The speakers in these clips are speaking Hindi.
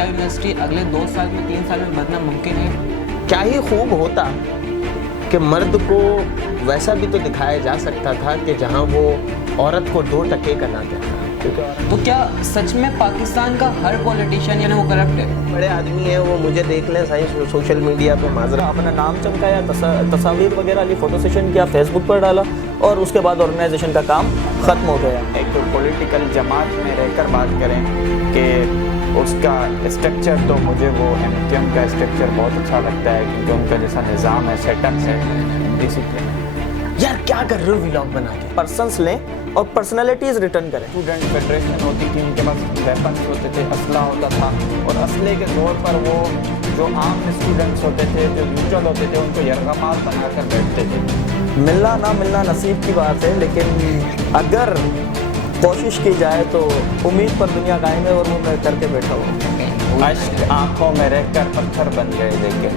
क्या यूनिवर्सिटी अगले 2 साल में 3 साल में बनना मुमकिन है? क्या ही खूब होता कि मर्द को वैसा भी तो दिखाया जा सकता था कि जहां वो औरत को 2 टके का ना देता। तो क्या सच में पाकिस्तान का हर पॉलिटिशियन यानी वो करप्ट है? बड़े आदमी हैं वो, मुझे देख लें सही सोशल मीडिया पे माजरा अपना नाम चमकाया, तस्वीर वगैरह ली, फोटो सेशन किया, फेसबुक पर डाला और उसके बाद ऑर्गेनाइजेशन का काम ख़त्म हो गया। एक तो पॉलिटिकल जमात में रहकर बात करें कि उसका स्ट्रक्चर, तो मुझे वो एमटीएम का स्ट्रक्चर बहुत अच्छा लगता है क्योंकि उनका जैसा निज़ाम है, सेटअप है, डिसिप्लिन। यार क्या कर रहे हो व्लॉग बना के? पर्सन्स लें और पर्सनैलिटीज़ रिटर्न करें। स्टूडेंट फेडरेशन होती थी, उनके पास वेपन्स होते थे, असला होता था और असले के तौर पर वो जो आम स्टूडेंट्स होते थे, जो यूजुअल होते थे, उनको यरगमाल बनाकर बैठते थे। मिलना ना मिलना नसीब की बात है, लेकिन अगर कोशिश की जाए तो उम्मीद पर दुनिया कायम है और वो मैं करके बैठा हूँ। अश्क आँखों में रहकर पत्थर बन गए, लेकिन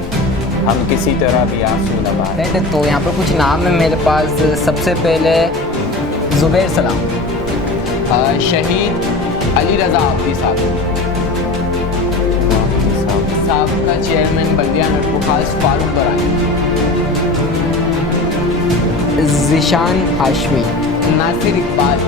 हम किसी तरह भी आंसू न बहाए। तो यहाँ पर कुछ नाम है मेरे पास। सबसे पहले ज़ुबैर सलाम, शहीद अली रज़ा आफरी साहब का चेयरमैन बल्दिया मीरपुरखास फारूक दौरानी, ज़ीशान हाशमी, नासिर इकबाल,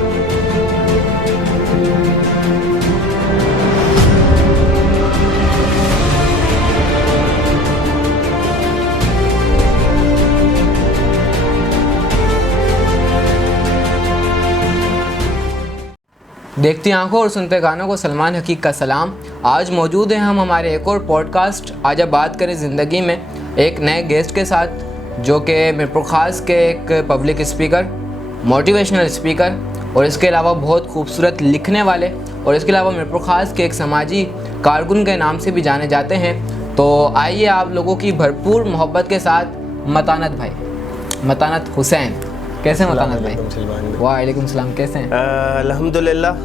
देखती आंखों और सुनते गानों को सलमान हकीक का सलाम। आज मौजूद हैं हम हमारे एक और पॉडकास्ट आज अब बात करें ज़िंदगी में, एक नए गेस्ट के साथ जो कि मीरपुर ख़ास के एक पब्लिक स्पीकर, मोटिवेशनल स्पीकर और इसके अलावा बहुत खूबसूरत लिखने वाले और इसके अलावा मीरपुर ख़ास के एक समाजी कारकुन के नाम से भी जाने जाते हैं। तो आइए आप लोगों की भरपूर मोहब्बत के साथ मतानत भाई, मतानत हुसैन। कैसे हैं मतानत भाई? वालेकुम सलाम, कैसे हैं? अल्हम्दुलिल्लाह,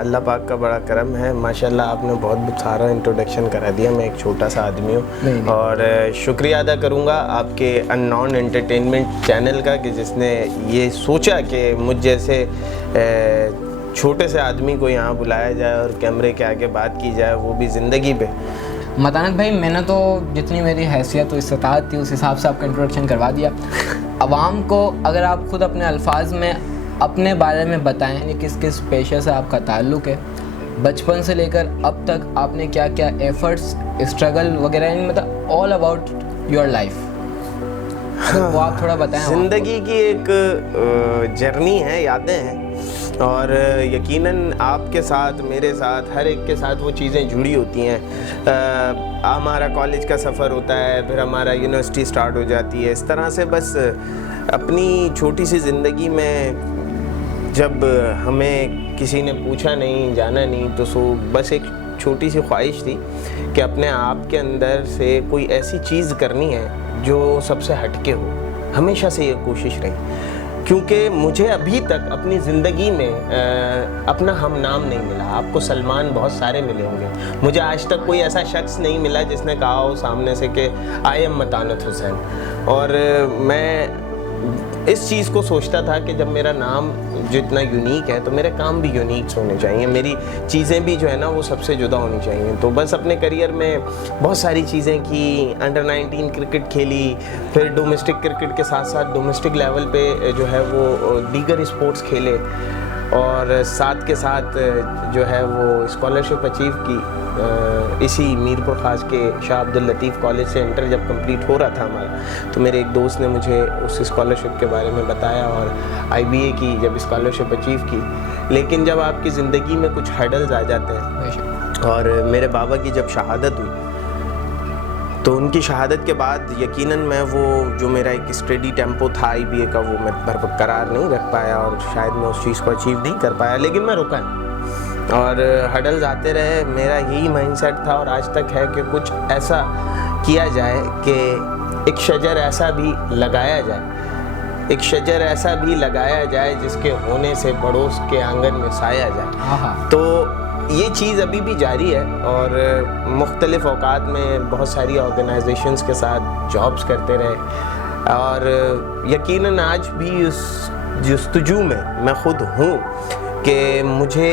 अल्लाह पाक का बड़ा करम है माशाल्लाह। आपने बहुत सारा इंट्रोडक्शन करा दिया। मैं एक छोटा सा आदमी हूँ और शुक्रिया अदा करूँगा आपके अननोन एंटरटेनमेंट चैनल का कि जिसने ये सोचा कि मुझ जैसे छोटे से आदमी को यहाँ बुलाया जाए और कैमरे के आगे बात की जाए, वो भी ज़िंदगी पे। मतानत भाई, मैंने तो जितनी मेरी हैसियत और इस्तात थी उस हिसाब से आपका इंट्रोडक्शन करवा दिया। अवाम को अगर आप खुद अपने अल्फाज में अपने बारे में बताएं, किस किस पेशे से आपका ताल्लुक़ है, बचपन से लेकर अब तक आपने क्या क्या एफ़र्ट्स, स्ट्रगल वगैरह, मतलब ऑल अबाउट योर लाइफ, वो आप थोड़ा बताएं। ज़िंदगी की एक जर्नी है, यादें हैं और यकीनन आपके साथ, मेरे साथ, हर एक के साथ वो चीज़ें जुड़ी होती हैं। हमारा कॉलेज का सफ़र होता है, फिर हमारा यूनिवर्सिटी स्टार्ट हो जाती है। इस तरह से बस अपनी छोटी सी ज़िंदगी में जब हमें किसी ने पूछा नहीं, जाना नहीं, तो बस एक छोटी सी ख्वाहिश थी कि अपने आप के अंदर से कोई ऐसी चीज़ करनी है जो सबसे हटके हो। हमेशा से ये कोशिश रही क्योंकि मुझे अभी तक अपनी ज़िंदगी में अपना हम नाम नहीं मिला। आपको सलमान बहुत सारे मिले होंगे, मुझे आज तक कोई ऐसा शख्स नहीं मिला जिसने कहा हो सामने से कि आई एम मतानत हुसैन। और मैं इस चीज़ को सोचता था कि जब मेरा नाम जो इतना यूनिक है तो मेरे काम भी यूनिक होने चाहिए, मेरी चीज़ें भी जो है ना वो सबसे जुदा होनी चाहिए। तो बस अपने करियर में बहुत सारी चीज़ें की, अंडर 19 क्रिकेट खेली, फिर डोमेस्टिक क्रिकेट के साथ साथ डोमेस्टिक लेवल पे जो है वो दीगर स्पोर्ट्स खेले और साथ के साथ जो है वो स्कॉलरशिप अचीव की। इसी मीरपुर ख़ास के शाह अब्दुल लतीफ़ कॉलेज से इंटर जब कंप्लीट हो रहा था हमारा, तो मेरे एक दोस्त ने मुझे उस स्कॉलरशिप के बारे में बताया और IBA की जब स्कॉलरशिप अचीव की। लेकिन जब आपकी ज़िंदगी में कुछ हर्डल्स आ जाते हैं और मेरे बाबा की जब शहादत हुई तो उनकी शहादत के बाद यकीनन मैं वो जो मेरा एक स्टडी टेम्पो था IBA का, वो मैं बरकरार नहीं रख पाया और शायद मैं उस चीज़ को अचीव नहीं कर पाया। लेकिन मैं रुका नहीं और हडल्स आते रहे। मेरा यही माइंडसेट था और आज तक है कि कुछ ऐसा किया जाए कि एक शजर ऐसा भी लगाया जाए, एक शजर ऐसा भी लगाया जाए जिसके होने से पड़ोस के आंगन में साया जाए। तो ये चीज़ अभी भी जारी है और मुख्तलिफ़ औकात में बहुत सारी ऑर्गेनाइजेशंस के साथ जॉब्स करते रहे और यकीनन आज भी उस जस्तजू में मैं ख़ुद हूँ कि मुझे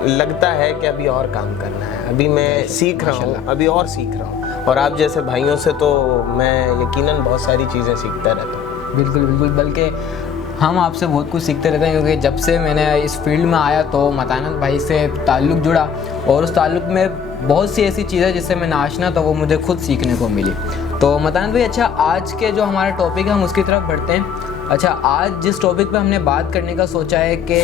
लगता है कि अभी और काम करना है, अभी मैं सीख रहा हूँ, अभी और सीख रहा हूँ। और आप जैसे भाइयों से तो मैं यकीनन बहुत सारी चीज़ें सीखता रहता हूँ। बिल्कुल बिल्कुल, बल्कि हम आपसे बहुत कुछ सीखते रहते हैं, क्योंकि जब से मैंने इस फील्ड में आया तो मतानत भाई से ताल्लुक़ जुड़ा, और उस ताल्लुक़ में बहुत सी ऐसी चीज़ें जिससे मैं नाशना था वो मुझे खुद सीखने को मिली। तो मतानत भाई, अच्छा आज के जो हमारा टॉपिक है हम उसकी तरफ बढ़ते हैं। अच्छा, आज जिस टॉपिक पे हमने बात करने का सोचा है कि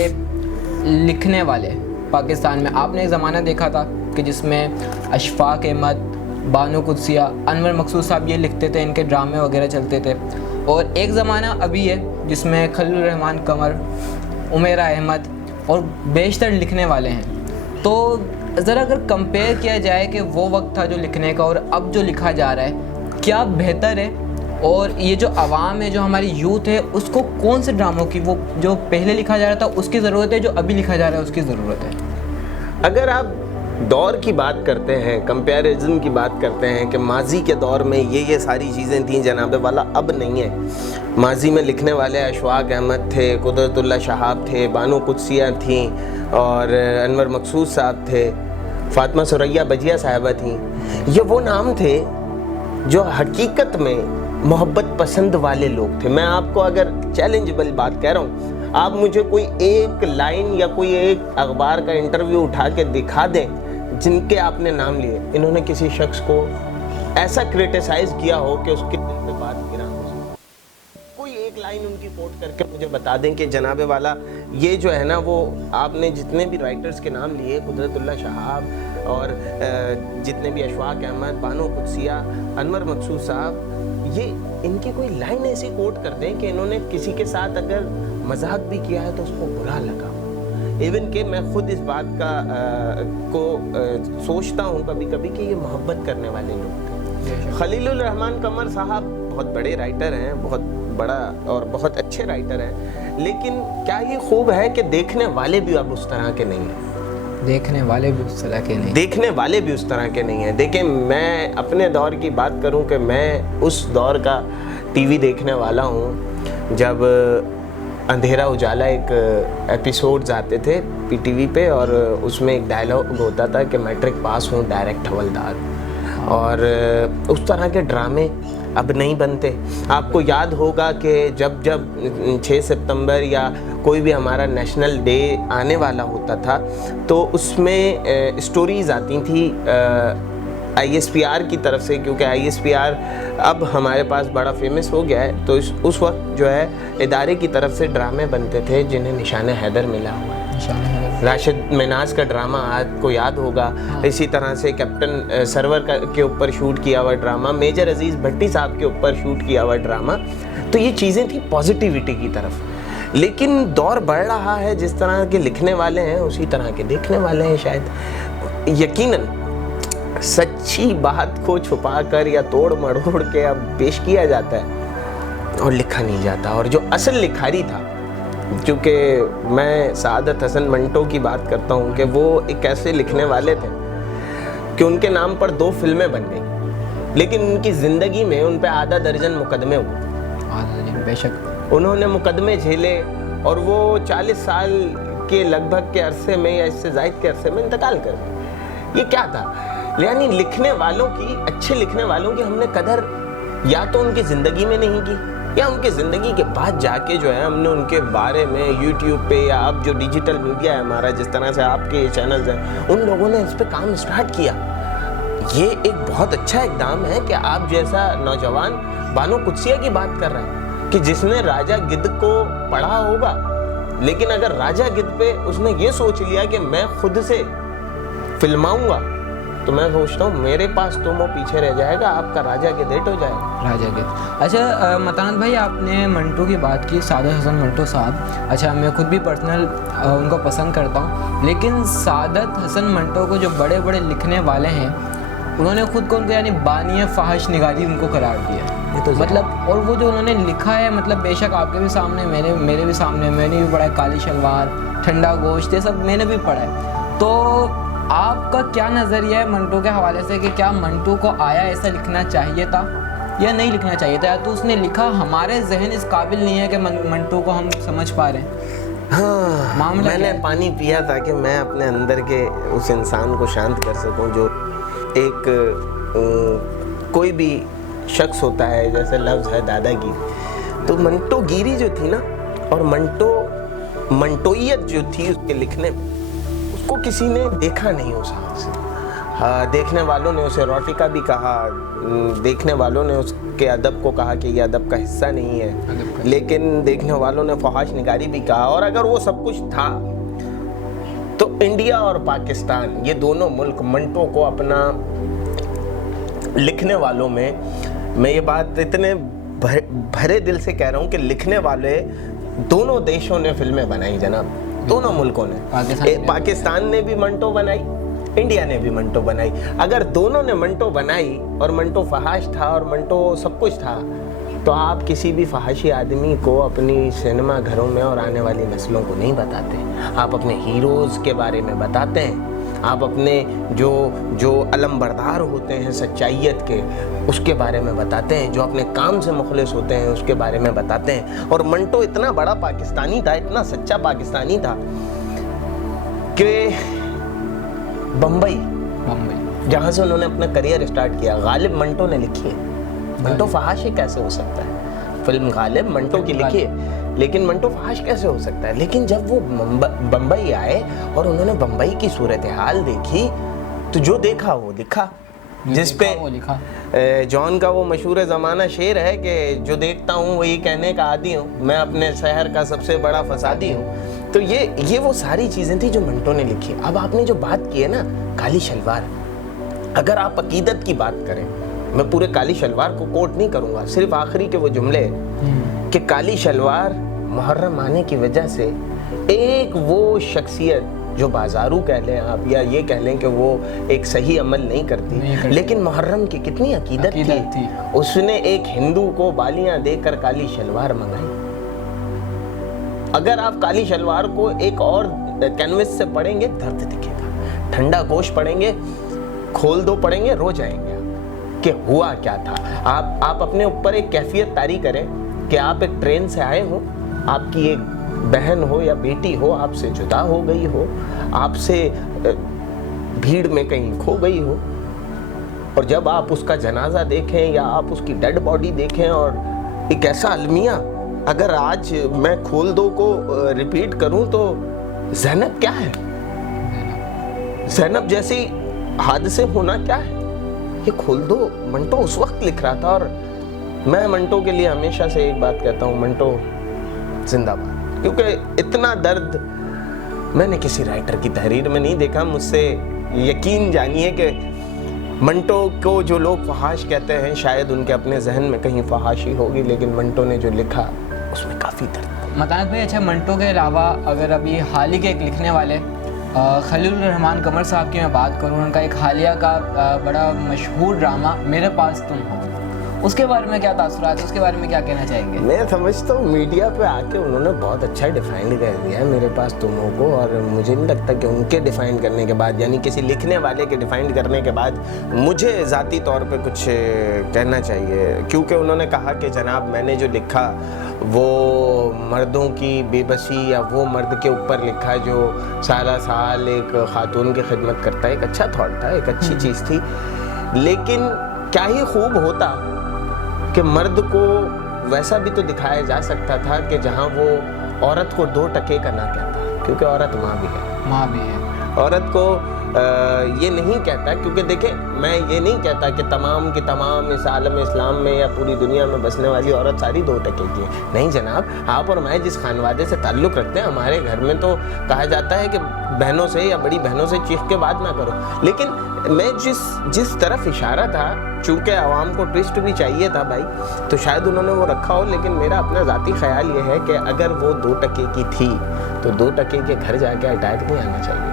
लिखने वाले पाकिस्तान में, आपने एक ज़माना देखा था कि जिसमें अशफाक अहमद, बानो कुदसिया, अनवर मकसूद साहब ये लिखते थे, इनके ड्रामे वगैरह चलते थे। और एक ज़माना अभी है जिसमें खलील रहमान कमर, उमेरा अहमद और बेशतर लिखने वाले हैं। तो ज़रा अगर कंपेयर किया जाए कि वो वक्त था जो लिखने का और अब जो लिखा जा रहा है, क्या बेहतर है? और ये जो आवाम है, जो हमारी यूथ है, उसको कौन से ड्रामों की, वो जो पहले लिखा जा रहा था उसकी ज़रूरत है, जो अभी लिखा जा रहा है उसकी ज़रूरत है? अगर आप दौर की बात करते हैं, कंपैरिजन की बात करते हैं कि माजी के दौर में ये सारी चीज़ें थीं जनाब वाला, अब नहीं है। माजी में लिखने वाले अशफाक अहमद थे, कुदरतुल्लाह शहाब थे, बानो कुदसिया थीं, और अनवर मकसूद साहब थे, फातिमा सुरैया बजिया साहिबा थीं। ये वो नाम थे जो हकीकत में मोहब्बत पसंद वाले लोग थे। मैं आपको अगर चैलेंजेबल बात कह रहा हूँ, आप मुझे कोई एक लाइन या कोई एक अखबार का इंटरव्यू उठा के दिखा दें जिनके आपने नाम लिए, इन्होंने किसी शख्स को ऐसा क्रिटिसाइज किया हो कि उसके दिल पे बात गिरा हो। कोई एक लाइन उनकी कोट करके मुझे बता दें कि जनाबे वाला ये जो है ना, वो आपने जितने भी राइटर्स के नाम लिए, कुदरतुल्लाह शहाब और जितने भी अशफाक अहमद, बानो कुदसिया, अनवर मकसूद साहब, ये इनकी कोई लाइन ऐसी कोट कर दें कि इन्होंने किसी के साथ अगर मजाक भी किया है तो उसको बुरा लगा। इवन कि मैं खुद इस बात का सोचता हूँ कभी कभी कि ये मोहब्बत करने वाले लोग थे। खलील रहमान कमर साहब बहुत बड़े राइटर हैं, बहुत बड़ा और बहुत अच्छे राइटर हैं, लेकिन क्या ये खूब है कि देखने वाले भी अब उस तरह के नहीं हैं। देखने वाले भी उस तरह के नहीं, देखने वाले भी उस तरह के नहीं हैं। देखिए, मैं अपने दौर की बात करूं कि मैं उस दौर का टीवी देखने वाला हूं जब अंधेरा उजाला एक एपिसोड्स आते थे पीटीवी पे, और उसमें एक डायलॉग होता था कि मैट्रिक पास हूँ डायरेक्ट हवलदार। और उस तरह के ड्रामे अब नहीं बनते। आपको याद होगा कि जब 6 सितंबर या कोई भी हमारा नेशनल डे आने वाला होता था तो उसमें स्टोरीज़ आती थी ISPR की तरफ से, क्योंकि ISPR अब हमारे पास बड़ा फेमस हो गया है। तो उस वक्त जो है इदारे की तरफ से ड्रामे बनते थे जिन्हें निशान हैदर मिला हुआ है। राशिद मिनाज का ड्रामा आपको याद होगा। इसी तरह से कैप्टन सरवर के ऊपर शूट किया हुआ ड्रामा, मेजर अजीज़ भट्टी साहब के ऊपर शूट किया हुआ ड्रामा। तो ये चीज़ें थी पॉजिटिविटी की तरफ। लेकिन दौर बढ़ रहा है, जिस तरह के लिखने वाले हैं उसी तरह के देखने वाले हैं। शायद यकीनन सच्ची बात को छुपाकर या तोड़ मरोड़ के अब पेश किया जाता है और लिखा नहीं जाता। और जो असल लिखारी था, क्योंकि मैं सादत हसन मंटो की बात करता हूँ कि वो एक ऐसे लिखने वाले थे कि उनके नाम पर 2 फिल्में बन गई, लेकिन उनकी ज़िंदगी में उन पे आधा दर्जन मुकदमे हुए। बेशक उन्होंने मुकदमे झेले और वो 40 साल के लगभग के अरसे में या इससे ज़ायद के अरसे में इंतकाल कर गए। ये क्या था? यानी लिखने वालों की, अच्छे लिखने वालों की हमने कदर या तो उनकी ज़िंदगी में नहीं की, या उनकी ज़िंदगी के बाद जाके जो है हमने उनके बारे में यूट्यूब पे या अब जो डिजिटल मीडिया है हमारा, जिस तरह से आपके ये चैनल्स हैं, उन लोगों ने इस पे काम स्टार्ट किया। ये एक बहुत अच्छा इक़दाम है कि आप जैसा नौजवान बानो कुदसिया की बात कर रहा है कि जिसने राजा गिद्ध को पढ़ा होगा, लेकिन अगर राजा गिद्ध पे उसने ये सोच लिया कि मैं खुद से फिल्माऊंगा, तो मैं सोचता हूँ मेरे पास तो वो पीछे रह जाएगा, आपका राजा गिद्ध हिट हो जाएगा। राजा गिद्ध। अच्छा मतानत भाई, आपने मंटो की बात की, सादत हसन मंटो साहब। अच्छा, मैं खुद भी पर्सनल उनको पसंद करता हूँ, लेकिन सादत हसन मंटो को जो बड़े बड़े लिखने वाले हैं, उन्होंने खुद को उनको यानी बानिया फाहिश निगारी उनको करार दिया। तो मतलब, और वो जो उन्होंने लिखा है, मतलब बेशक आपके भी सामने, मेरे भी सामने, मैंने भी पढ़ा है, काली शलवार, ठंडा गोश्त, ये सब मैंने भी पढ़ा है। तो आपका क्या नज़रिया है मंटो के हवाले से कि क्या मंटो को आया ऐसा लिखना चाहिए था या नहीं लिखना चाहिए था, या तो उसने लिखा, हमारे जहन इस काबिल नहीं है कि मंटो को हम समझ पा रहे हैं? हाँ, मामला मैंने क्या है? पानी पिया ताकि मैं अपने अंदर के उस इंसान को शांत कर सकूं जो एक कोई भी शख्स होता है, जैसे लफ्ज़ है दादागिरी, तो मंटो गिरी जो थी ना, और मंटोइयत जो थी उसके लिखने में, उसको किसी ने देखा नहीं उस हाथ से। हाँ, देखने वालों ने उसे रोटिका भी कहा, देखने वालों ने उसके अदब को कहा कि ये अदब का हिस्सा नहीं है, लेकिन देखने वालों ने फहाश निगारी भी कहा। और अगर वो सब कुछ था तो इंडिया और पाकिस्तान, ये दोनों मुल्क मंटो को अपना, लिखने वालों में, मैं ये बात इतने भरे दिल से कह रहा हूँ कि लिखने वाले दोनों देशों ने फिल्में बनाई जनाब, दोनों मुल्कों ने। पाकिस्तान ने भी मंटो बनाई, इंडिया ने भी मंटो बनाई। अगर दोनों ने मंटो बनाई और मंटो फहाश था और मंटो सब कुछ था, तो आप किसी भी फहाशी आदमी को अपनी सिनेमा घरों में और आने वाली नस्लों को नहीं बताते। आप अपने हीरोज़ के बारे में बताते हैं, आप अपने जो अलमबरदार होते हैं सच्चाइयत के, उसके बारे में बताते हैं, जो अपने काम से मुखलिस होते हैं उसके बारे में बताते हैं। और मंटो इतना बड़ा पाकिस्तानी था, इतना सच्चा पाकिस्तानी था कि बम्बई जहाँ से उन्होंने अपना करियर स्टार्ट किया, गालिब मंटो ने लिखी है। मंटो फहाश कैसे हो सकता है? फिल्म गालिब मंटो की लिखी है, लेकिन मंटो फहाश कैसे हो सकता है? लेकिन जब वो बम्बई आए और उन्होंने बम्बई की सूरत हाल देखी, तो जो देखा वो लिखा, जिस पे जॉन का वो मशहूर ज़माना शेर है कि जो देखता हूँ वही कहने का आदी हूँ, मैं अपने शहर का सबसे बड़ा फसादी हूँ। तो ये वो सारी चीज़ें थी जो मंटो ने लिखी। अब आपने जो बात की है ना काली शलवार, अगर आप अकीदत की बात करें, मैं पूरे काली शलवार को कोट नहीं करूँगा, सिर्फ आखिरी के वो जुमले कि काली शलवार मुहर्रम आने की वजह से एक वो शख्सियत जो बाजारू कह लें आप, या ये कह लें कि वो एक सही अमल नहीं करती, लेकिन मुहर्रम की कितनी अकीदत थी। उसने एक हिंदू को बालियां देकर काली शलवार मंगाई। अगर आप काली शलवार को एक और कैनवस से पढ़ेंगे दर्द दिखेगा, ठंडा गोश पढ़ेंगे, खोल दो पढ़ेंगे, रो जाएंगे कि हुआ क्या था। आप अपने ऊपर एक कैफियत तारी करें कि आप एक ट्रेन से आए हो, आपकी एक बहन हो या बेटी हो आपसे जुदा हो गई हो, आपसे भीड़ में कहीं खो गई हो, और जब आप उसका जनाजा देखें या आप उसकी डेड बॉडी देखें, और एक ऐसा अलमिया अगर आज मैं खोल दो को रिपीट करूं तो ज़ैनब क्या है, ज़ैनब जैसी हादसे होना क्या है, ये खोल दो मंटो उस वक्त लिख रहा था। और मैं मंटो के लिए हमेशा से एक बात कहता हूँ, मंटो जिंदाबाद, क्योंकि इतना दर्द मैंने किसी राइटर की तहरीर में नहीं देखा। मुझसे यकीन जानिए कि मंटो को जो लोग फहाश कहते हैं, शायद उनके अपने जहन में कहीं फहाशी होगी, लेकिन मंटो ने जो लिखा उसमें काफ़ी दर्द। मतानत भाई, अच्छा मंटो के अलावा अगर अभी हाल ही के एक लिखने वाले खलीलुर रहमान कमर साहब की मैं बात करूँ, उनका एक हालिया का बड़ा मशहूर ड्रामा मेरे पास तुम हो, उसके बारे में क्या तासुरात है, उसके बारे में क्या कहना चाहेंगे? मैं समझता हूँ मीडिया पे आके उन्होंने बहुत अच्छा डिफाइन कर दिया है मेरे पास तुमों को, और मुझे नहीं लगता कि उनके डिफाइन करने के बाद, यानी किसी लिखने वाले के डिफाइन करने के बाद मुझे ज़ाती तौर पे कुछ कहना चाहिए, क्योंकि उन्होंने कहा कि जनाब मैंने जो लिखा वो मर्दों की बेबसी या वो मर्द के ऊपर लिखा जो सारा साल एक खातून की खिदमत करता है। एक अच्छा थॉट था, एक अच्छी चीज़ थी, लेकिन क्या ही खूब होता कि मर्द को वैसा भी तो दिखाया जा सकता था कि जहाँ वो औरत को 2 टके का ना कहता, क्योंकि औरत माँ भी है, औरत को ये नहीं कहता, क्योंकि देखें मैं ये नहीं कहता कि तमाम की तमाम इस आलम इस्लाम में या पूरी दुनिया में बसने वाली औरत सारी 2 टके की है। नहीं जनाब, आप और मैं जिस खानवादे से ताल्लुक़ रखते हैं, हमारे घर में तो कहा जाता है कि बहनों से या बड़ी बहनों से चीख के बात ना करो। लेकिन मैं जिस तरफ इशारा था, चूँकि आवाम को ट्विस्ट भी चाहिए था भाई, तो शायद उन्होंने वो रखा हो, लेकिन मेरा अपना ज़ाती ख्याल ये है कि अगर वो 2 टके की थी तो 2 टके के घर जाके अटैक नहीं आना चाहिए,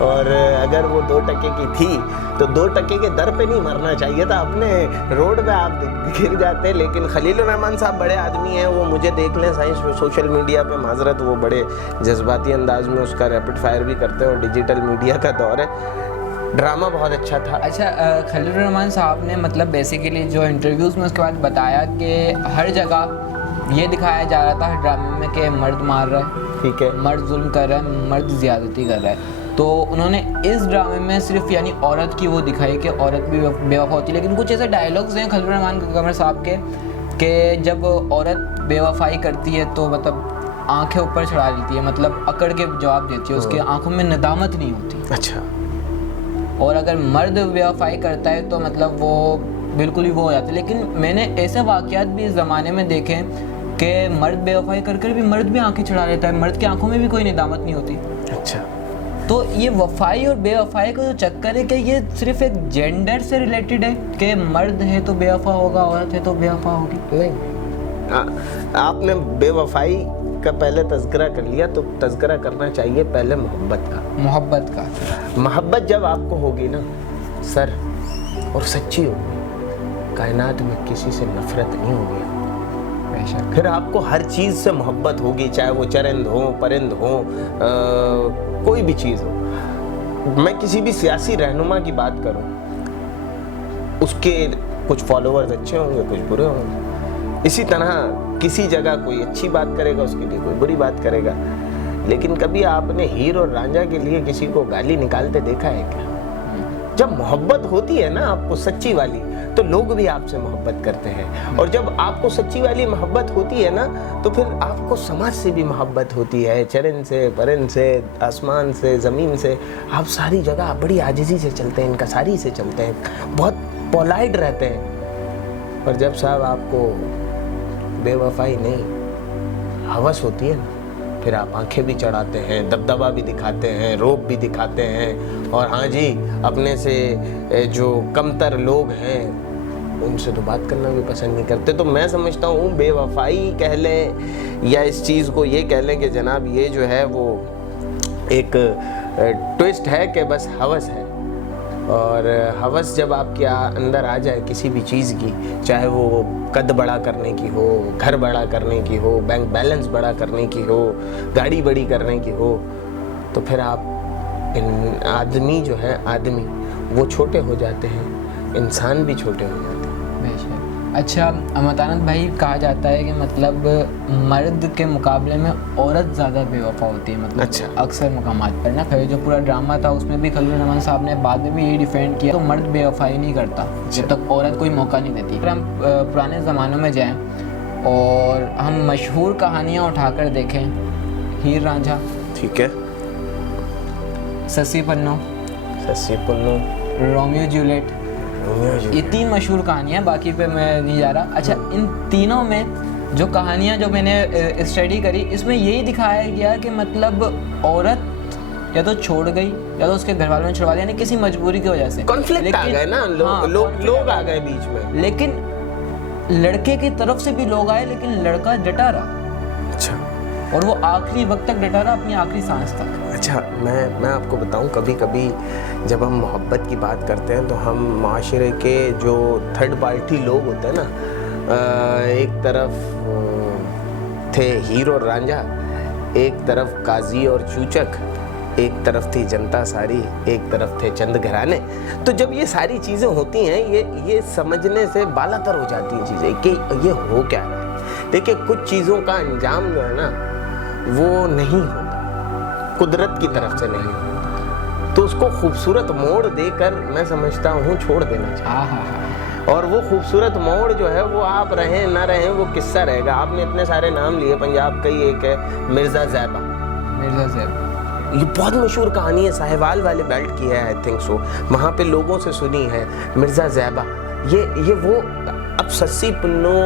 और अगर वो 2 टके की थी तो 2 टके के दर पे नहीं मरना चाहिए था, अपने रोड पे आप गिर जाते। लेकिन खलीलुर रहमान साहब बड़े आदमी हैं, वो मुझे देख लें सोशल मीडिया पे, माजरत, वो बड़े जज्बाती अंदाज में उसका रैपिड फायर भी करते हैं, और डिजिटल मीडिया का दौर है। ड्रामा बहुत अच्छा था। अच्छा, खलीलुर रहमान साहब ने मतलब बेसिकली जो इंटरव्यूज़ में उसके बाद बताया कि हर जगह ये दिखाया जा रहा था ड्रामे में कि मर्द मार रहा है, ठीक है, मर्द जुल्म कर रहा है, मर्द ज़्यादती कर रहा है। तो उन्होंने इस ड्रामे में सिर्फ यानी औरत की वो दिखाई कि औरत भी बेवफा होती है। लेकिन कुछ ऐसे डायलॉग्स हैं खलील रहमान कमर साहब के कि जब औरत बेवफाई करती है तो मतलब आंखें ऊपर चढ़ा लेती है, मतलब अकड़ के जवाब देती है, उसके आंखों में नदामत नहीं होती। अच्छा। और अगर मर्द बेवफाई करता है तो मतलब वो बिल्कुल ही वो हो जाता है। लेकिन मैंने ऐसे वाक़यात भी इस ज़माने में देखे कि मर्द बेवफाई कर कर भी मर्द भी आंखें चढ़ा लेता है, मर्द की आंखों में भी कोई निदामत नहीं होती। अच्छा। तो ये वफाई और बेवफाई का जो चक्कर है कि ये सिर्फ एक जेंडर से रिलेटेड है कि मर्द है तो बेवफा होगा, औरत है तो बेवफा होगी? नहीं, आपने बेवफाई का पहले तज़किरा कर लिया, तो तज़किरा करना चाहिए पहले मोहब्बत का। मोहब्बत का। मोहब्बत जब आपको होगी ना सर, और सच्ची होगी, कायनात में किसी से नफरत नहीं होगी, बेशक। फिर आपको हर चीज़ से मोहब्बत होगी, चाहे वो चरिंद हो, परिंद हो, कोई भी चीज़ हो। मैं किसी भी सियासी रहनुमा की बात करूं, उसके कुछ फॉलोअर्स अच्छे होंगे, कुछ बुरे होंगे। इसी तरह किसी जगह कोई अच्छी बात करेगा, उसके लिए कोई बुरी बात करेगा। लेकिन कभी आपने हीर और रांझा के लिए किसी को गाली निकालते देखा है क्या? जब मोहब्बत होती है ना आपको सच्ची वाली, तो लोग भी आपसे मोहब्बत करते हैं। और जब आपको सच्ची वाली मोहब्बत होती है ना, तो फिर आपको समाज से भी मोहब्बत होती है, चरिंद से, परिंद से, आसमान से, ज़मीन से। आप सारी जगह बड़ी आजिज़ी से चलते हैं, इनकसारी से चलते हैं, बहुत पोलाइट रहते हैं। और जब साहब आपको बेवफाई नहीं, हवस होती है ना, फिर आप आंखें भी चढ़ाते हैं, दबदबा भी दिखाते हैं, रोब भी दिखाते हैं। और हाँ जी, अपने से जो कमतर लोग हैं उनसे तो बात करना भी पसंद नहीं करते। तो मैं समझता हूँ बेवफाई कह लें या इस चीज़ को ये कह लें कि जनाब ये जो है वो एक ट्विस्ट है कि बस हवस है। और हवस जब आपके अंदर आ जाए किसी भी चीज़ की, चाहे वो कद बड़ा करने की हो, घर बड़ा करने की हो, बैंक बैलेंस बड़ा करने की हो, गाड़ी बड़ी करने की हो, तो फिर आप आदमी जो है, आदमी वो छोटे हो जाते हैं, इंसान भी छोटे हो जाते हैं। अच्छा अमतानंद भाई, कहा जाता है कि मतलब मर्द के मुकाबले में औरत ज़्यादा बेवफा होती है, मतलब अच्छा। अक्सर मुकामात पर ना। फिर जो पूरा ड्रामा था उसमें भी खलील रहमान साहब ने बाद में भी यही डिफेंड किया, तो मर्द बेवफाई नहीं करता जब तक औरत कोई मौका नहीं देती। अगर हम पुराने ज़मानों में जाएँ और हम मशहूर कहानियाँ उठाकर देखें, हीर रांझा, ठीक है, सस्सी पन्नू, रोमियो जूलियट, ये 3 मशहूर कहानियाँ, बाकी पे मैं नहीं जा रहा। अच्छा, इन तीनों में जो कहानियाँ जो मैंने स्टडी करी, इसमें यही दिखाया गया कि मतलब औरत या तो छोड़ गई या तो उसके घर वालों ने छुड़वा दिया, यानी किसी मजबूरी की वजह से कॉन्फ्लिक्ट आ गए ना, लोग आ गए बीच में। लेकिन लड़के की तरफ से भी लोग आए, लेकिन लड़का डटा रहा। अच्छा। और वो आखिरी वक्त तक डटा रहा, अपनी आखिरी सांस तक। अच्छा, मैं आपको बताऊं, कभी कभी जब हम मोहब्बत की बात करते हैं तो हम माशरे के जो थर्ड पार्टी लोग होते हैं ना, एक तरफ थे हीर और रांझा, एक तरफ काजी और चूचक, एक तरफ थी जनता सारी, एक तरफ थे चंद घराने। तो जब ये सारी चीज़ें होती हैं, ये समझने से बालातर हो जाती हैं चीज़ें कि ये हो क्या है। देखिए, कुछ चीज़ों का अंजाम जो है ना वो नहीं होता, कुदरत की तरफ से नहीं होता, तो उसको खूबसूरत मोड़ देकर मैं समझता हूँ छोड़ देना चाहिए। और वो खूबसूरत मोड़ जो है वो आप रहें ना रहें वो किस्सा रहेगा। आपने इतने सारे नाम लिए, पंजाब का ही एक है मिर्ज़ा ज़ैबा। ये बहुत मशहूर कहानी है, साहिवाल वाले बेल्ट की है, आई थिंक सो, वहाँ पे लोगों से सुनी है मिर्ज़ा ज़ैबा। ये वो अब सस्सी पुन्नू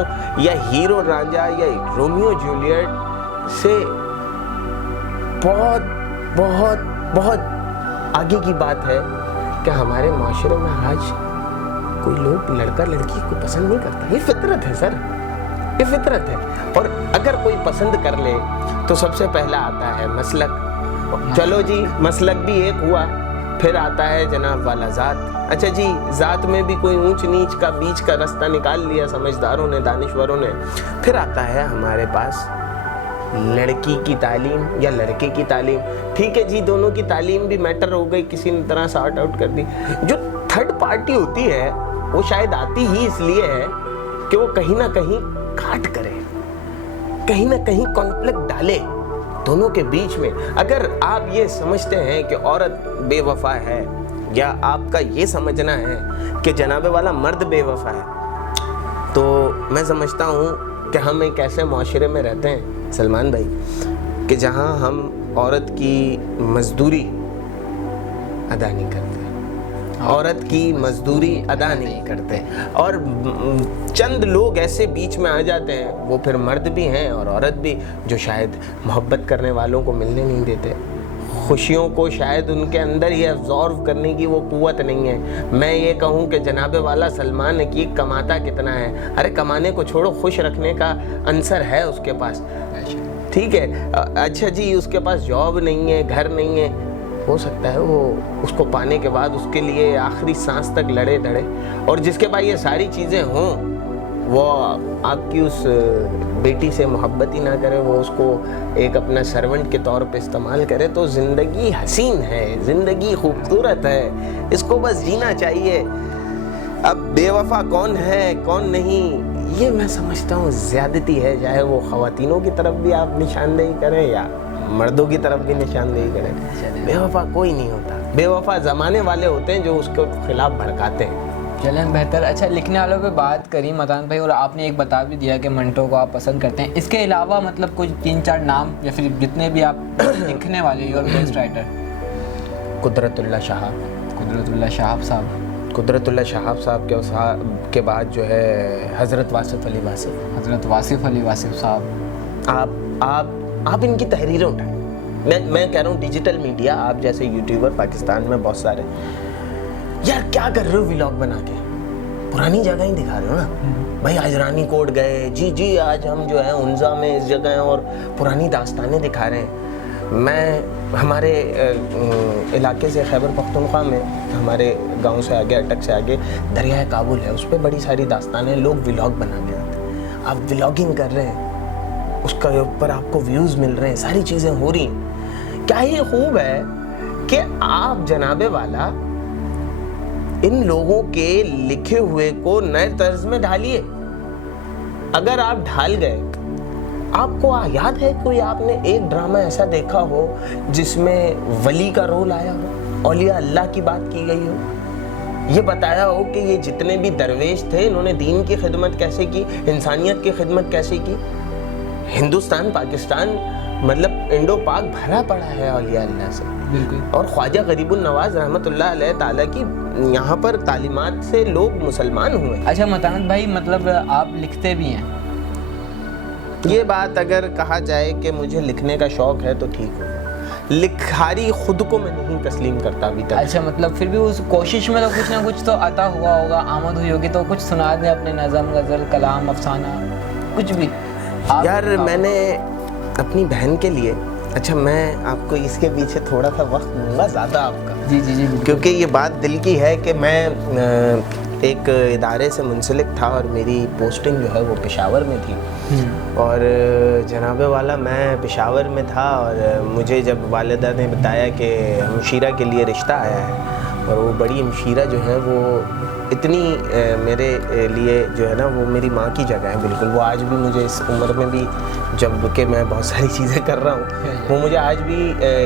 या हीरो रांझा या रोमियो जूलियट से बहुत बहुत बहुत आगे की बात है कि हमारे माशरे में आज कोई लोग लड़का लड़की को पसंद नहीं करता। ये फितरत है सर, ये फितरत है। और अगर कोई पसंद कर ले तो सबसे पहला आता है मसलक। चलो जी, मसलक भी एक हुआ, फिर आता है जनाब वाला ज़ात। अच्छा जी, ज़ात में भी कोई ऊंच नीच का बीच का रास्ता निकाल लिया समझदारों ने, दानिश्वरों ने। फिर आता है हमारे पास लड़की की तालीम या लड़के की तालीम। ठीक है जी, दोनों की तालीम भी मैटर हो गई, किसी तरह सॉर्ट आउट कर दी। जो थर्ड पार्टी होती है वो शायद आती ही इसलिए है कि वो कहीं ना कहीं काट करे, कहीं ना कहीं कॉन्फ्लिक्ट डाले दोनों के बीच में। अगर आप ये समझते हैं कि औरत बेवफा है, या आपका ये समझना है कि जनाबे वाला मर्द बेवफा है, तो मैं समझता हूँ कि हम एक ऐसे माशरे में रहते हैं सलमान भाई कि जहाँ हम औरत की मजदूरी अदा नहीं करते, औरत की मजदूरी अदा नहीं करते। और चंद लोग ऐसे बीच में आ जाते हैं, वो फिर मर्द भी हैं और औरत भी, जो शायद मोहब्बत करने वालों को मिलने नहीं देते, खुशियों को शायद उनके अंदर ही एब्जॉर्व करने की वो कुव्वत नहीं है। मैं ये कहूँ कि जनाबे वाला सलमान हकीक कमाता कितना है, अरे कमाने को छोड़ो, खुश रखने का अंसर है उसके पास, ठीक है। अच्छा जी, उसके पास जॉब नहीं है, घर नहीं है, हो सकता है वो उसको पाने के बाद उसके लिए आखिरी सांस तक लड़े धड़े, और जिसके पास ये सारी चीज़ें हों वो आपकी उस बेटी से मोहब्बत ही ना करे, वो उसको एक अपना सर्वेंट के तौर पे इस्तेमाल करे, तो ज़िंदगी हसीन है, ज़िंदगी खूबसूरत है, इसको बस जीना चाहिए। अब बेवफा कौन है कौन नहीं, ये मैं समझता हूँ ज़्यादती है, चाहे वो ख़वातीनों की तरफ भी आप निशानदेही करें या मर्दों की तरफ भी निशानदेही करें। बेवफा कोई नहीं होता, बेवफा ज़माने वाले होते हैं जो उसके खिलाफ भड़काते हैं। चलें बेहतर। अच्छा, लिखने वालों पे बात करी मतान भाई, और आपने एक बता भी दिया कि मंटो को आप पसंद करते हैं, इसके अलावा मतलब कुछ 3-4 नाम या फिर जितने भी आप लिखने वाले your best writer? Qudratullah Shahab, Qudratullah Shahab साहब, कुदरतुल्लाह शाहाब साहब के बाद जो है हज़रत वासिफ़ अली वासिफ़, हज़रत वासिफ़ अली वासिफ़ साहब। आप इनकी तहरीरें उठाएं। मैं कह रहा हूँ डिजिटल मीडिया, आप जैसे यूट्यूबर पाकिस्तान में बहुत सारे, यार क्या कर रहे हो व्लॉग बना के, पुरानी जगह ही दिखा रहे हो ना भाई। आज रानी कोट गए, जी आज हम जो है उन्जा में इस जगह हैं, और पुरानी दास्तानें दिखा रहे हैं। मैं हमारे इलाके से खैबर पख्तूनख्वा में, हमारे गांव से आगे, अटक से आगे दरिया काबुल है, उस पर बड़ी सारी दास्तानें, लोग व्लॉग बना के आते हैं। आप व्लॉगिंग कर रहे हैं, उसका ऊपर आपको व्यूज़ मिल रहे हैं, सारी चीज़ें हो रही हैं। क्या ही खूब है कि आप जनाबे वाला इन लोगों के लिखे हुए को नए तर्ज में ढालिए। अगर आप ढाल गए, आपको याद है कोई आपने एक ड्रामा ऐसा देखा हो जिसमें वली का रोल आया हो, औलिया अल्लाह की बात की गई हो, ये बताया हो कि ये जितने भी दरवेश थे इन्होंने दीन की खिदमत कैसे की, इंसानियत की खिदमत कैसे की। हिंदुस्तान पाकिस्तान मतलब इंडो पाक भरा पड़ा है औलिया अल्लाह से, बिल्कुल। और ख्वाजा गरीबुल नवाज रहमतुल्लाह अलैह ताला की यहाँ पर तालीमात से लोग मुसलमान हुए। अच्छा मतानत भाई, मतलब आप लिखते भी हैं? ये बात अगर कहा जाए कि मुझे लिखने का शौक है तो ठीक हो, लिखारी खुद को मैं नहीं तस्लीम करता अभी तक। अच्छा, मतलब फिर भी उस कोशिश में तो कुछ ना कुछ तो आता हुआ होगा, आमद हुई होगी, तो कुछ सुना दें अपने नज़म, गज़ल, कलाम, अफसाना, कुछ भी। यार मैंने अपनी बहन के लिए, अच्छा मैं आपको इसके पीछे थोड़ा सा वक्त दूंगा ज़्यादा आपका, जी जी जी, क्योंकि ये बात दिल की है कि मैं एक इदारे से मुंसलिक था और मेरी पोस्टिंग जो है वो पेशावर में थी, और जनाबे वाला मैं पेशावर में था, और मुझे जब वालिदा ने बताया कि हमशीरा के लिए रिश्ता आया है, और वो बड़ी हमशीरा जो है वो इतनी मेरे लिए जो है ना वो मेरी माँ की जगह है बिल्कुल। वो आज भी मुझे इस उम्र में भी, जब कि मैं बहुत सारी चीज़ें कर रहा हूँ, वो मुझे आज भी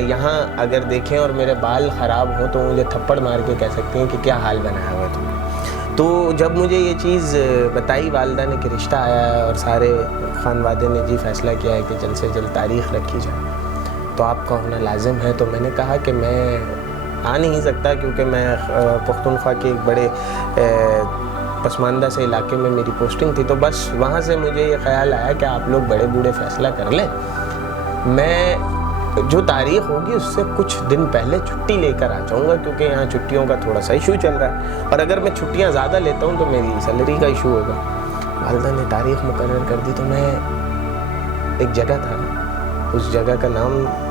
यहाँ अगर देखें और मेरे बाल ख़राब हो तो मुझे थप्पड़ मार के कह सकते हैं कि क्या हाल बनाया हुआ तुमने। तो जब मुझे ये चीज़ बताई वालिदा ने कि रिश्ता आया है और सारे खानवादे ने जी फैसला किया है कि जल्द से जल्द तारीख़ रखी जाए, तो आपका होना लाजिम है, तो मैंने कहा कि मैं आ नहीं सकता, क्योंकि मैं पख्तूनख्वा के एक बड़े पसमानदा से इलाके में मेरी पोस्टिंग थी। तो बस वहाँ से मुझे ये ख्याल आया कि आप लोग बड़े बूढ़े फ़ैसला कर लें, मैं जो तारीख़ होगी उससे कुछ दिन पहले छुट्टी लेकर आ जाऊँगा, क्योंकि यहाँ छुट्टियों का थोड़ा सा इशू चल रहा है, और अगर मैं छुट्टियाँ ज़्यादा लेता हूँ तो मेरी सैलरी का इशू होगा। वालिदा ने तारीख़ मुकर्रर कर दी, तो मैं एक जगह था, उस जगह का नाम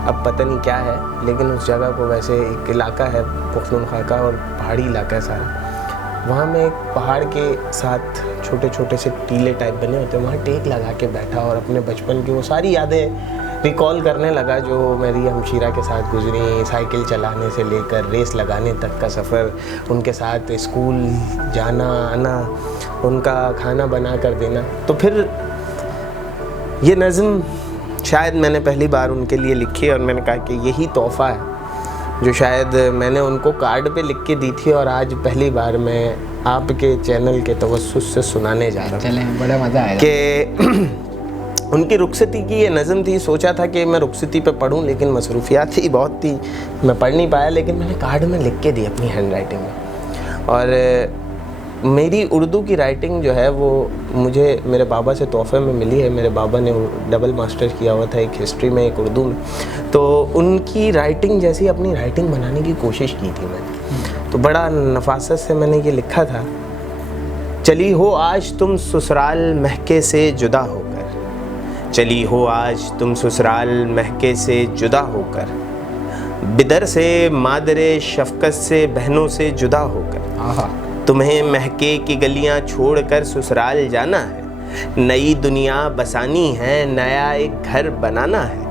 अब पता नहीं क्या है, लेकिन उस जगह को वैसे एक इलाका है पख्तूनख्वा का और पहाड़ी इलाका है सारा, वहाँ मैं एक पहाड़ के साथ छोटे छोटे से टीले टाइप बने होते हैं, वहाँ टेक लगा के बैठा और अपने बचपन की वो सारी यादें रिकॉल करने लगा जो मेरी हमशीरा के साथ गुजरी, साइकिल चलाने से लेकर रेस लगाने तक का सफ़र, उनके साथ स्कूल जाना आना, उनका खाना बना कर देना। तो फिर ये नज़्म शायद मैंने पहली बार उनके लिए लिखी और मैंने कहा कि यही तोहफ़ा है जो शायद मैंने उनको कार्ड पे लिख के दी थी और आज पहली बार मैं आपके चैनल के तवस्सुस से सुनाने जा रहा हूँ। चलें, बड़ा मज़ा आएगा। कि उनकी रुखसती की ये नज़म थी। सोचा था कि मैं रुखसती पे पढ़ूँ, लेकिन मसरूफियात ही बहुत थी, मैं पढ़ नहीं पाया, लेकिन मैंने कार्ड में लिख के दी अपनी हैंड राइटिंग में। और मेरी उर्दू की राइटिंग जो है वो मुझे मेरे बाबा से तोहफ़े में मिली है। मेरे बाबा ने डबल मास्टर किया हुआ था, एक हिस्ट्री में एक उर्दू में, तो उनकी राइटिंग जैसी अपनी राइटिंग बनाने की कोशिश की थी मैंने। तो बड़ा नफासत से मैंने ये लिखा था, चली हो आज तुम ससुराल महके से जुदा होकर, चली हो आज तुम ससुराल महके से जुदा होकर, बिदर से मादरे शफकत से बहनों से जुदा होकर, तुम्हें महके की गलियां छोड़कर ससुराल जाना है, नई दुनिया बसानी है, नया एक घर बनाना है,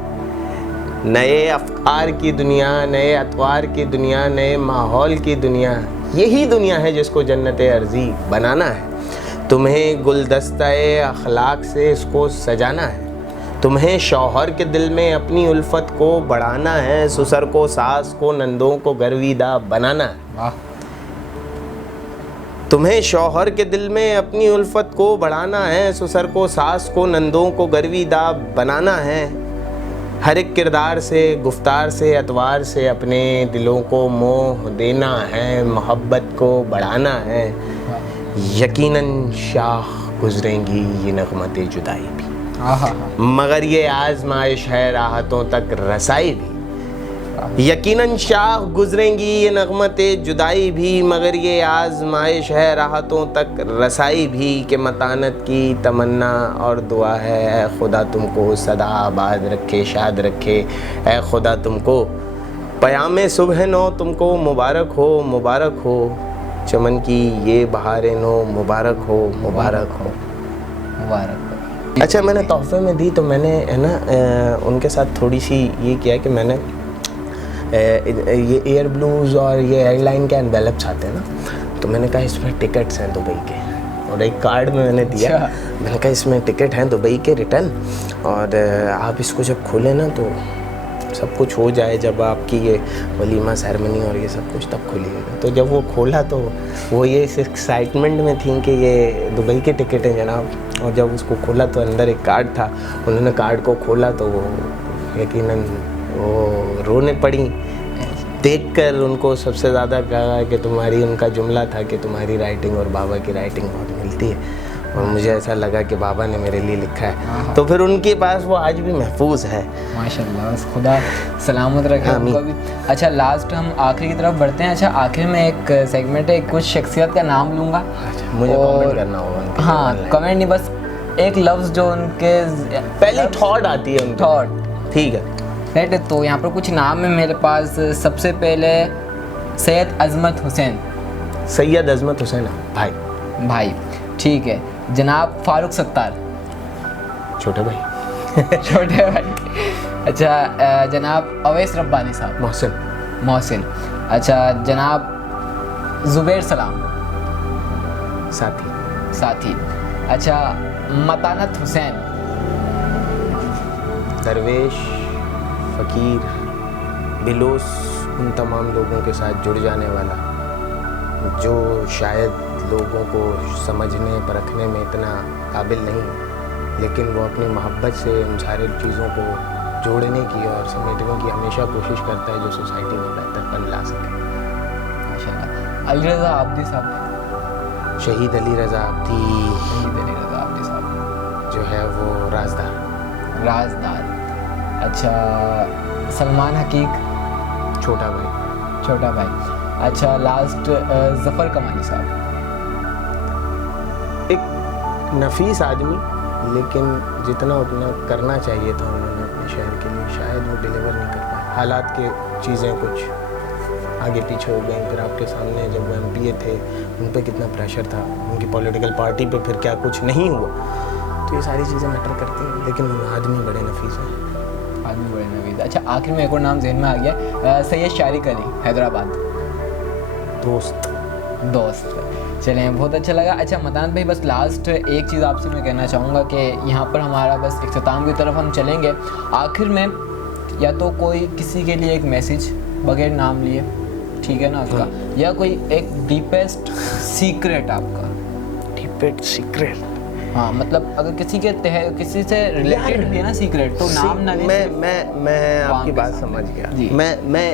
नए अफकार की दुनिया, नए अतवार की दुनिया, नए माहौल की दुनिया, यही दुनिया है जिसको जन्नत अर्जी बनाना है। तुम्हें गुलदस्ता-ए अखलाक से इसको सजाना है, तुम्हें शौहर के दिल में अपनी उल्फत को बढ़ाना है, ससुर को सास को नंदों को गर्विदा बनाना है। तुम्हें शौहर के दिल में अपनी उल्फत को बढ़ाना है, ससुर को सास को नंदों को गर्विदा बनाना है, हर एक किरदार से गुफ्तार से अतवार से अपने दिलों को मोह देना है, मोहब्बत को बढ़ाना है। यकीनन शाह गुजरेंगी ये नगमते जुदाई भी, मगर ये आजमाइश है राहतों तक रसाई भी। यकीनन शाह गुजरेंगी ये नगमते जुदाई भी, मगर ये आजमाइश है राहतों तक रसाई भी, कि मतानत की तमन्ना और दुआ है, ऐ खुदा तुमको सदा आबाद रखे शाद रखे, ऐ खुदा तुमको पयामे सुबह नो तुमको मुबारक हो, मुबारक हो, चमन की ये बहारें नो मुबारक हो, मुबारक हो, मुबारक हो। अच्छा, मैंने तोहफे में दी तो मैंने है ना उनके साथ थोड़ी सी ये किया कि मैंने ये एयर ब्लूज़ और ये एयरलाइन के एनवेलप्स आते हैं ना, तो मैंने कहा इसमें टिकट्स हैं दुबई के, और एक कार्ड में मैंने दिया। मैंने कहा इसमें टिकट हैं दुबई के रिटर्न, और आप इसको जब खोलें ना तो सब कुछ हो जाए, जब आपकी ये वलीमा सेरेमनी और ये सब कुछ तब खोलिएगा। तो जब वो खोला तो वो ये इस एक्साइटमेंट में थी कि ये दुबई के टिकट हैं जनाब, और जब उसको खोला तो अंदर एक कार्ड था। उन्होंने कार्ड को खोला तो वो यकीनन वो रोने पड़ी देखकर। उनको सबसे ज़्यादा कहा कि तुम्हारी, उनका जुमला था कि तुम्हारी राइटिंग और बाबा की राइटिंग बहुत मिलती है, और मुझे ऐसा लगा कि बाबा ने मेरे लिए लिखा है, तो फिर उनके पास वो आज भी महफूज है। माशाल्लाह, खुदा सलामत रखे उनको भी। अच्छा, लास्ट हम आखिरी की तरफ बढ़ते हैं। अच्छा, आखिर में एक सेगमेंट है, कुछ शख्सियत का नाम लूँगा, मुझे कमेंट करना होगा। हाँ, कमेंट नहीं, बस एक लफ्ज़ जो उनके पहली थॉट आती है उनकी। थॉट, ठीक है, राइट। तो यहाँ पर कुछ नाम है मेरे पास। सबसे पहले सैयद अजमत हुसैन। सैयद अजमत हुसैन भाई। भाई, ठीक है। जनाब फारूक सत्तार। छोटे भाई। छोटे भाई। अच्छा, जनाब अवैस रब्बानी साहब। मोहसिन। मोहसिन। अच्छा, जनाब ज़ुबैर सलाम। साथी। साथी। अच्छा, मतानत हुसैन। दरवेश, फ़कीर, बिलोस, उन तमाम लोगों के साथ जुड़ जाने वाला जो शायद लोगों को समझने परखने में इतना काबिल नहीं, लेकिन वो अपनी मोहब्बत से उन सारी चीज़ों को जोड़ने की और समेटने की हमेशा कोशिश करता है जो सोसाइटी में बेहतरपन ला सके। माशाल्लाह। अली रज़ा आब्दी साहब। शहीद अली रज़ा आब्दी। शहीद अली रज़ा आब्दी साहब जो है वो राजदार। राजदार। अच्छा, सलमान हकीक। छोटा भाई। छोटा भाई। अच्छा, लास्ट ज़फ़र कमानी साहब। एक नफीस आदमी, लेकिन जितना उतना करना चाहिए था उन्होंने अपने शहर के लिए, शायद वो डिलीवर नहीं कर पाए। हालात के चीज़ें कुछ आगे पीछे हो गई। फिर आपके सामने जब वो MPA थे, उन पर कितना प्रेशर था, उनकी पॉलिटिकल पार्टी पे फिर क्या कुछ नहीं हुआ। तो ये सारी चीज़ें मैटर करती हैं, लेकिन आदमी बड़े नफीस हैं। आदमी बड़े नफीस। अच्छा, आखिर में एक और नाम जहन में आ गया, सैयद शारिक अली, हैदराबाद। दोस्त। दोस्त। चलें, बहुत अच्छा लगा। अच्छा मतानत भाई, बस लास्ट एक चीज़ आपसे मैं कहना चाहूँगा कि यहाँ पर हमारा बस इख्तिताम की तरफ हम चलेंगे। आखिर में या तो कोई किसी के लिए एक मैसेज बगैर नाम लिए, ठीक है ना उसका, या कोई एक डीपेस्ट सीक्रेट आपका। डीपेस्ट सीक्रेट, हाँ मतलब अगर किसी के किसी से रिलेटेड भी है ना सीक्रेट, तो नाम ना ले। मैं आपकी बात समझ गया। मैं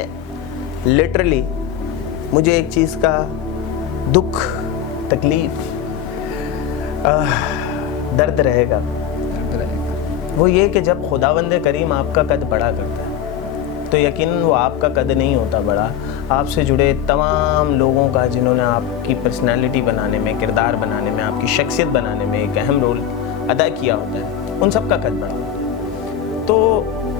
लिटरली, मुझे एक चीज़ का दुख, तकलीफ, दर्द रहेगा, वो ये कि जब खुदावंद करीम आपका कद बड़ा करता है तो यकीनन वो आपका कद नहीं होता बड़ा, आपसे जुड़े तमाम लोगों का जिन्होंने आपकी पर्सनैलिटी बनाने में, किरदार बनाने में, आपकी शख्सियत बनाने में एक अहम रोल अदा किया होता है, उन सब का कद बड़ा होता है। तो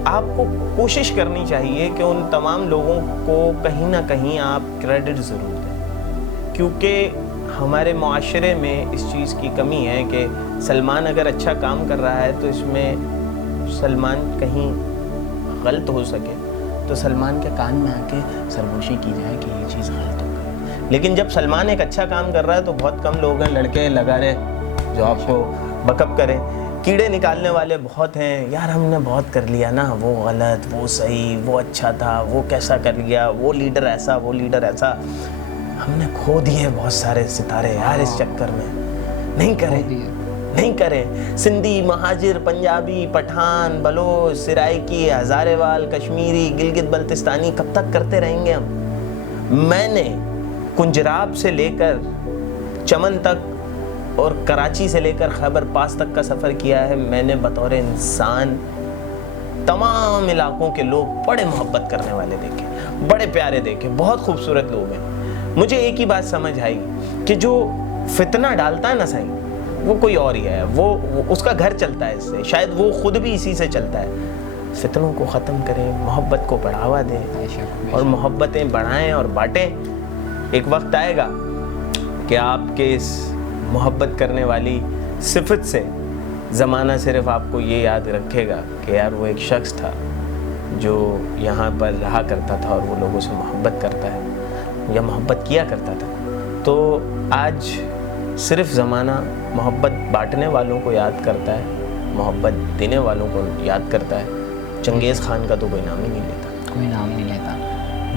आपको कोशिश करनी चाहिए कि उन तमाम लोगों को कहीं ना कहीं आप क्रेडिट ज़रूर दें, क्योंकि हमारे माशरे में इस चीज़ की कमी है कि सलमान अगर अच्छा काम कर रहा है तो इसमें सलमान कहीं गलत हो सके तो सलमान के कान में आके सरगोशी की जाए कि ये चीज़ गलत हो गई। लेकिन जब सलमान एक अच्छा काम कर रहा है तो बहुत कम लोग हैं, लड़के लगा रहे जो आपको बकअप करें, कीड़े निकालने वाले बहुत हैं, यार हमने बहुत कर लिया ना, वो गलत, वो सही, वो अच्छा था, वो कैसा कर लिया, वो लीडर ऐसा, वो लीडर ऐसा, हमने खो दिए बहुत सारे सितारे यार इस चक्कर में। नहीं करें। सिंधी, महाजिर, पंजाबी, पठान, बलोच, सिराइकी, हज़ारेवाल, कश्मीरी, गिलगित बल्तिस्तानी, कब तक करते रहेंगे हम? मैंने कुंजराब से लेकर चमन तक और कराची से लेकर खैबर पास तक का सफ़र किया है। मैंने बतौर इंसान तमाम इलाकों के लोग बड़े मोहब्बत करने वाले देखे, बड़े प्यारे देखे, बहुत खूबसूरत लोग हैं। मुझे एक ही बात समझ आई कि जो फितना डालता है ना साईं, वो कोई और ही है, वो उसका घर चलता है इससे, शायद वो खुद भी इसी से चलता है। फितनों को ख़त्म करें, मोहब्बत को बढ़ावा दें और मोहब्बतें बढ़ाएं और बांटें। एक वक्त आएगा कि आपके इस मोहब्बत करने वाली सिफत से ज़माना सिर्फ आपको ये याद रखेगा कि यार वो एक शख्स था जो यहाँ पर रहा करता था और वो लोगों से मोहब्बत करता है या मोहब्बत किया करता था। तो आज सिर्फ ज़माना मोहब्बत बांटने वालों को याद करता है, मोहब्बत देने वालों को याद करता है। चंगेज़ खान का तो कोई नाम ही नहीं लेता।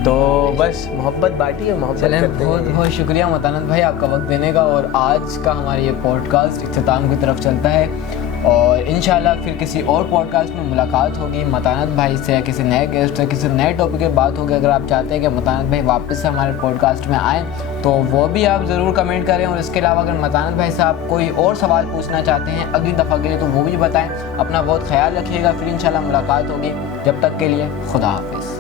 तो बस मोहब्बत बांटिए, मोहब्बत करते हैं। बहुत बहुत शुक्रिया मतानत भाई आपका वक्त देने का। और आज का हमारा ये पॉडकास्ट इख्तिताम की तरफ चलता है और इंशाल्लाह फिर किसी और पॉडकास्ट में मुलाकात होगी मतानत भाई से या किसी नए गेस्ट से, किसी नए टॉपिक पे बात होगी। अगर आप चाहते हैं कि मतानत भाई वापस से हमारे पॉडकास्ट में आएँ तो वो भी आप ज़रूर कमेंट करें। और इसके अलावा अगर मतानत भाई से आप कोई और सवाल पूछना चाहते हैं अगली दफ़ा के लिए तो वो भी बताएँ। अपना बहुत ख्याल रखिएगा, फिर इंशाल्लाह मुलाकात होगी। जब तक के लिए खुदा हाफिज़।